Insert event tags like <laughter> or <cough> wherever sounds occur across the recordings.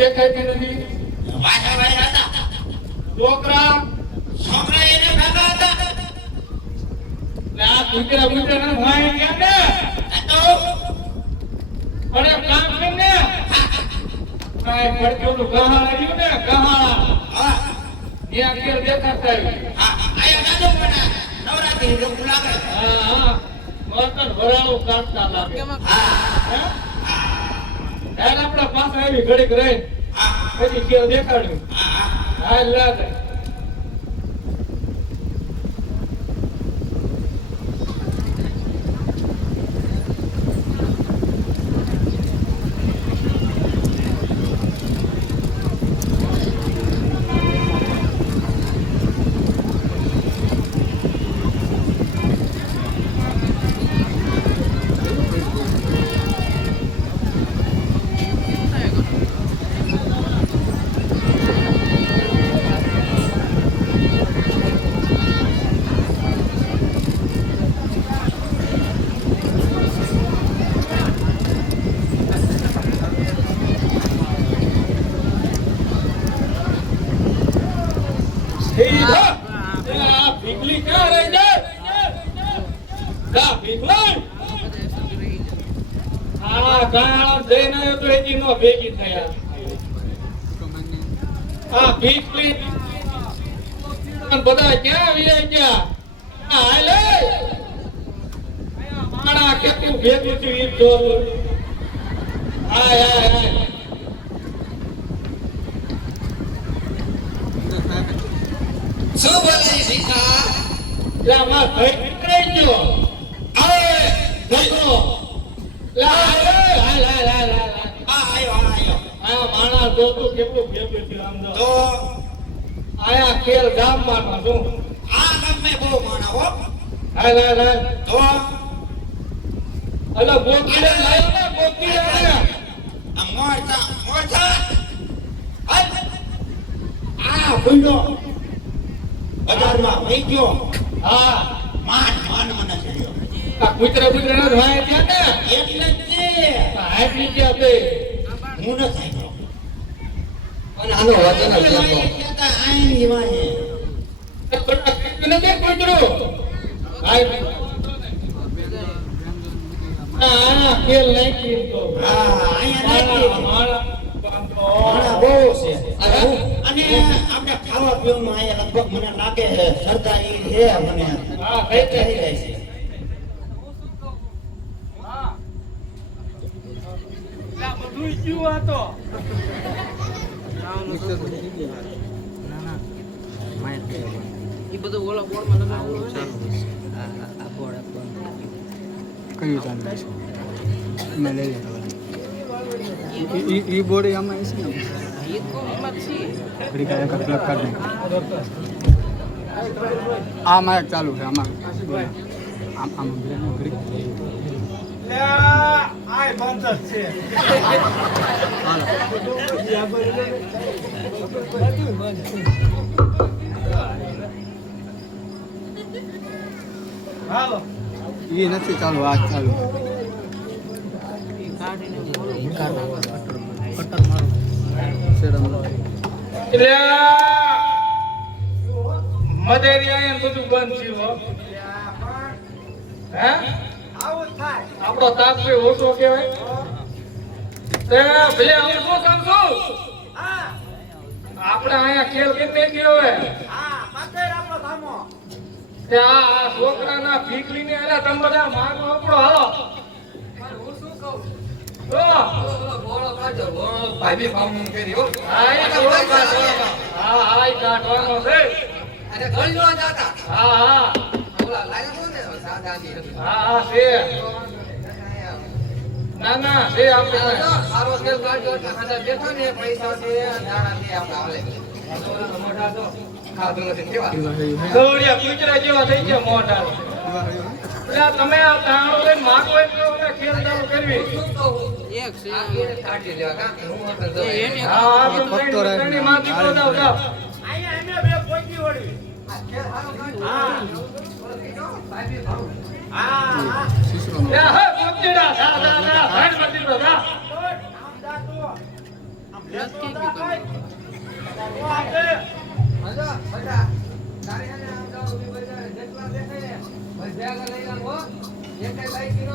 દેખાતી નથી. વાહે વાહે હતા છોકરા. છોકરા એને ભેગા હતા એટલે આ કૂતરા ભાઈ ગયા ને તો એક કામ કર ને કાંઈ પડતું ગહાળ આવ્યું ને ગહાળ હા ત્યાં ખેલ દેખાતા આવ્યું. હા આયા દાદો પણ નવરાત્રી નું લાગે હા. હા મરતન ભરાવું કાઢતા લાગે. હા? આપણા પાસે આવી ઘડીક રહી પછી દેખાડ્યું? હા લાગે. બધા ક્યાં આવી ગયા? હાલે. માણા કેટલું ભેગું છું ઈ હાય હાય હાય. શું બોલે શીખા લા, માર ભાઈ ગયો આવે દેખો લા હાય હાય હાય હાય હાય હા આયો આયો આ માણસ જોતું કેટલું ભેગું આમ તો. તો આયા ખેલ ગામમાં શું આ ગમે બહુ માણા હો. હાય હાય હાય. તો? અલા બોકીડે લાયો ને બોકીડે આ મોરતા મોરતા આ ભૂંડો. બજારમાં વહી ગયો. હા. માન માન મને ચડ્યો આ કુતરા કૂતરા ના ભાઈ ત્યાં ને. એટલે જ તે હાય પી ગયા બે હું ન થાય. આનો આઈ કે નહીં કીધો હા અહીંયા બહુ છે. અને આપણે ખાવા પીવામાં અહીંયા લગભગ મને લાગે છે શ્રદ્ધા એ છે મને. હા કઈ કઈ કહી જાય છે. એ બધું ઓલા બોર્ડમાં લગાવેલું હોય ને. કયું ચાલે છે મેં લઈ એ બોર્ડ આમાં છે ને. ઘડી કાંઈ આમાં એક ચાલુ છે આમાં. આમ આમ હાલો ઈ નથી ચાલુ આ ચાલુ. એ એટલે મલેરિયા એમ બધું બંધ થયું હો. આપણો તાપ ઓછો કહેવાય. તે ભલે હું શું સમજુ? આપણે અહીંયા ખેલ કેતે ગયો હે તે આ છોકરાના ભીખલીને એલા તમે બધા માગો આપણો હાલો. હો હા, થોડો કાઢવાનો. હા હા. નો ને આપણે સારો ખેલ કાઢ્યો એટલે ખાધા બેઠો ને પૈસા છે આપણે હાલે ખાધું નથી કેવા. ગૌડિયા કૂતરા જેવા થઈ ગયા મોઢા. એટલે તમે આ તાણો લઈને માગો એટલે ખેલ ચાલુ કરવી એક છે કાઢી લેવા કાં? હું આપણે એ દવાઈ એને હા હા તો પત્તો ત્રણ- રાખીને ત્રણની માગી તો જાઓ, જાઓ. આ ઘેર હારો કાઢી. સાહેબે ભાવ. શીશડો એ હા, પગજીડા, જા, જા, જા, ભાઈ પગજીડો, જા. નથી બી કમાય. મજા, મજા. તારે એને આમ જાઓ, ઊભી બજારે, જેટલા દેખાય ને, લઈ આવો, હો. એકેય બાઈકી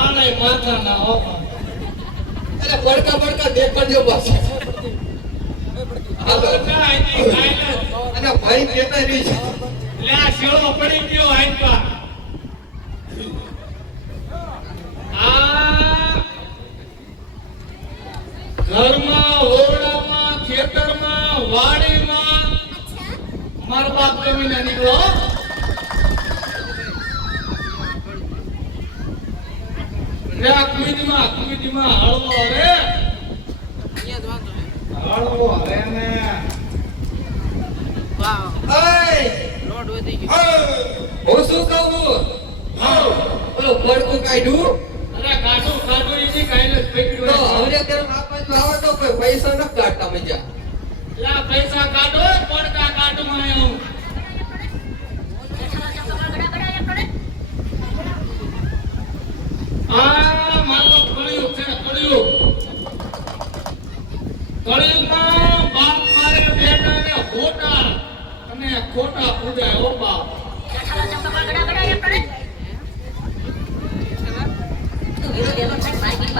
આને માથા ના હો. અરે બડકા બડકા દેખાડજો પાછા. હાલો. બડકા અહીંથી ખાઈ લે. અને ભાઈ કહેતા રહી છે. લે, આ શેળો પડી ગયો આઈ આ ઘરમાં ઓરડામાં ખેતરમાં વાડીમાં મારા બાપ જમીને નીકળો હો. હળવો. હળવો ને વાહ, ઓય, વધી ગયો. શું કહું છું? ઓલો કાઢ્યું અરે કાઢું કાઢું એની કાંઈ નથી પકડ્યું તો. હવે તેમ આ બાજુ આવે તો કોઈ પૈસા ન કાઢતા મજા લા પૈસા કાઢો પડકા કાઢમાં આવું આ મારો કળિયુગ છે, કળિયુગ. કળિયુગમાં ખોટા અને ખોટા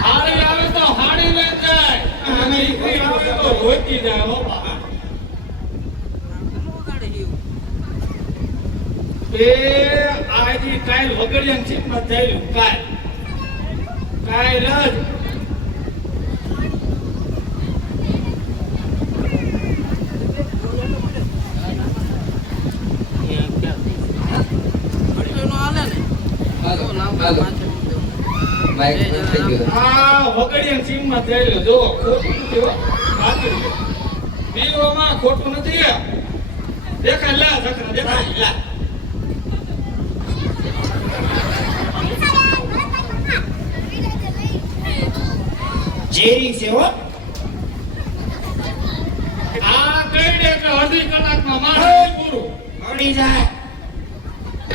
હાડી આવે તો હાડી લઈ જાય, અને ઈકરી જાય, ઓ બાપ. એ આજી કાલ ચીપમાં થયેલું કાલ જ ઘડીનો નો હાલે ને? હાલો, ખોટું નથી દેખાય લા સકરા દેખાય છે હો. આ કઈ દે કે અડધી કલાકમાં મારે પૂરું. મળી જાય.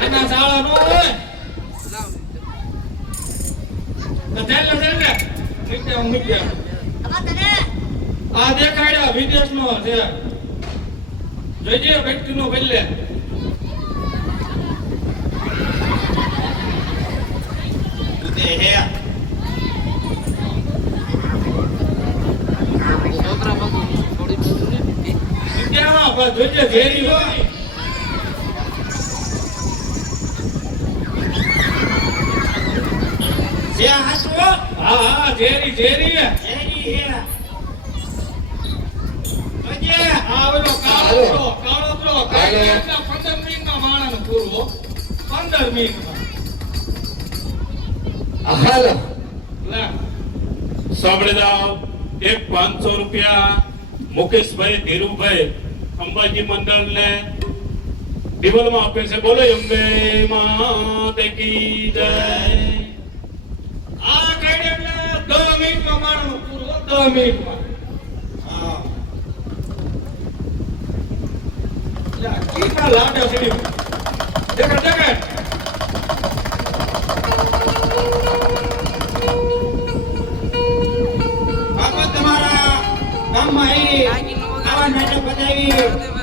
એના શાળા નો હોય લાવ. તો ચાલ લે ચાલ લે નીચે હું મૂકી દઉં. આ દેખાડ્યા વિદેશનો છે. જોઈજે વ્યક્તિનો બદલે. છોકરા થોડી પણ જોઈજે ઝેરી હોય. છે હાચું હો? હા ઝેરી ઝેરી એની હે. જોજે. આ કાળો કાળો કાળો એટલા પંદર મિનિટમાં માણસનું પૂરું હો. પંદર મિનિટમાં હાલો. લે સાંભળી જાઓ એક પાંચસો રૂપિયા મુકેશભાઈ ધીરુભાઈ અંબાજી મંડળ ને દિવાલમાં આપે છે બોલો અંબે માં કી જય આ કાઢે એટલે દસ મિનિટમાં માણસનું પૂરું હો, મિનિટમાં. હા. લે, કેટલા લાડે છે બતાવી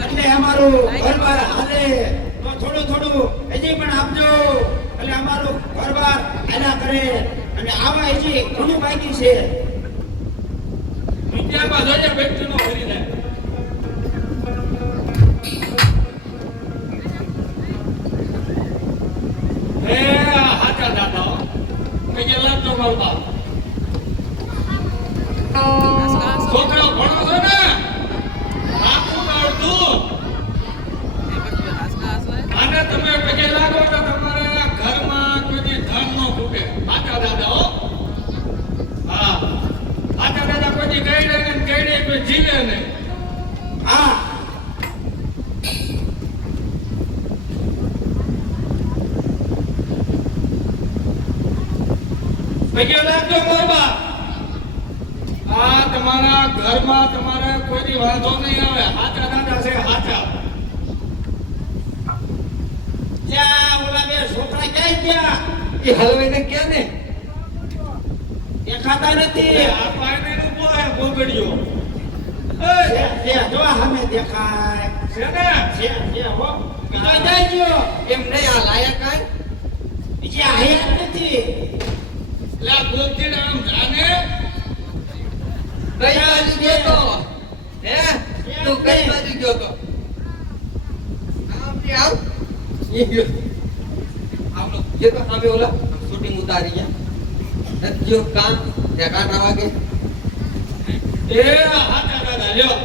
એટલે અમારું ઘરબાર હાલે. થોડું થોડું હજી પણ આપજો. એટલે અમારું ઘરબાર હાલ્યા કરે. અને આવા હજી ઘણું બાકી છે. વિદ્યામાં જોઈએ વ્યક્તિનો ફરી જાય. જે બાપ. ભણો છો ને? આખું અડધું આને તમે પગે લાગો તો પગે લાગજો મોરબા આ તમારા ઘરમાં તમારે કોઈ વાંધો નહીં આવે. હાચા દાદા છે, હાચા. ત્યાં ઓલા બે છોકરા ક્યાં ગયા? એ હલવાઈને કે ને? દેખાતા નથી. આ પાયને ઊભો હે ગોગડિયો છે, છે, જો સામે દેખાય. છે ને? છે છે હો. બીજા જાય એમ નહીં આ લાયક કાંઈ બીજી આયા નથી. લા ગોગજી આમ જાને. કઈ બાજુ ગયો તો? હે? તું કઈ બાજુ ગયો તો? આમ આવ. ઈ ગયો આવલો જે તો સામે ઓલા શૂટિંગ ઉતારી ગયા નથી ગયો કામ ત્યાં કાંટા વાગે એ હાચા દાદા લ્યો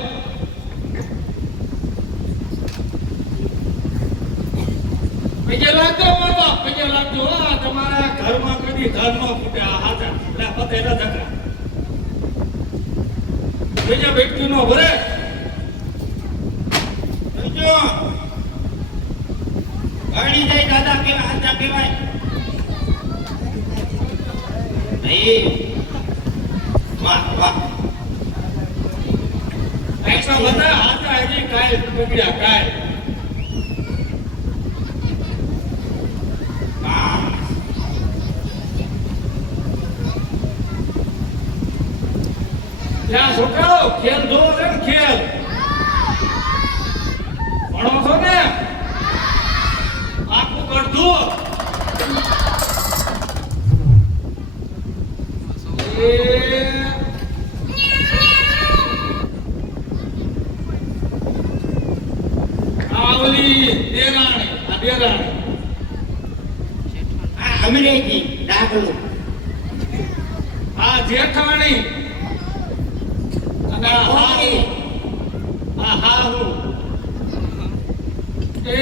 પગે લાગજો મોરબા પગે લાગજો આ ઘરમાં કદી ન ફૂટે આ હાચા લે પતેલા ધકરા બીજા વ્યક્તિનો ભરે ગાડી જાય દાદા કેવા હાથા કહેવાય નહીં વાહ વાહ પૈસા બધા હાચા હજી કાંઈ બગડ્યા કાંઈ ત્યાં છોકરાઓ ખેલ જોવો છે ને ખેલ ભણો છો ને આખું કરતું આવલી દેરાણી આ દેરાણી. અંગ્રેજી ડાકલું આ જેઠાણી. આ હાહુ. એ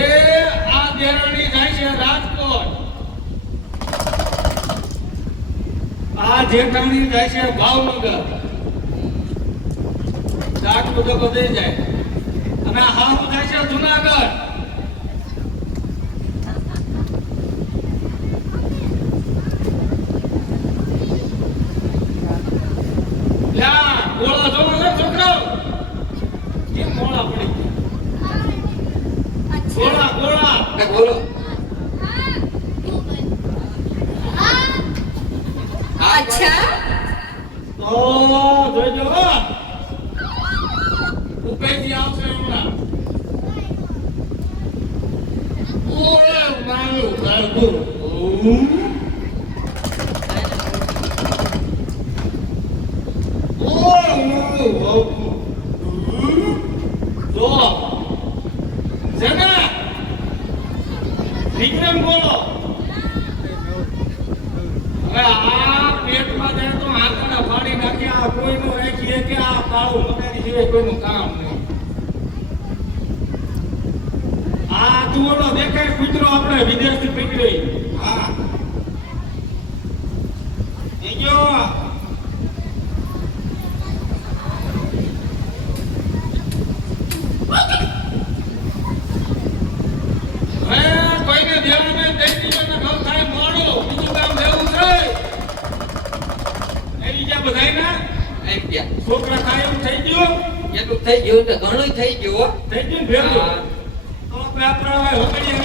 છે રાજકોટ. આ જેઠાણી જાય છે ભાવનગર દાખલો બધો બધે જાય. અને હાહુ જાય છે જુનાગઢ લ્યા, ગોળા જોવો છો છોકરાઓ? કેમ મોળા પડી ગયા? ગોળા, ગોળા. ને બોલો અચ્છા તો જોઈજો હો. ઉપરથી આવશે હમણાં. ઓરે મારું ઘરનું. ઓરે મારું ઘરનું. જો. છે ને? વિક્રમ બોલો હવે આ આ કોઈનું રાખીએ કે આ કાળું મકાની સિવાય કોઈનું કામ નહીં આ તુઓનો દેખાય કૂતરો આપણે વિદેશથી હા બીજો થાય એમ છોકરા થાય એવું થઈ ગયું એટલું થઈ ગયું તો ઘણું થઈ ગયું થઈ ગયું ભેગું તો આપણે આપણે હવે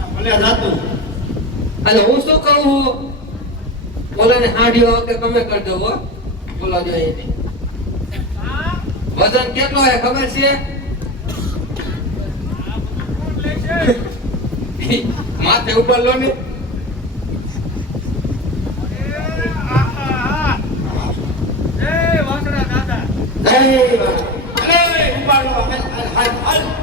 અને હું શું કહું બોલાને હાડીઓ વખતે તમે કરી દો બોલા જો એને. વજન કેટલો હે ખબર છે? <laughs> માથે ઉપર લો ને. જય બાબા. અરે ઉપાડો. હાલ હાલ.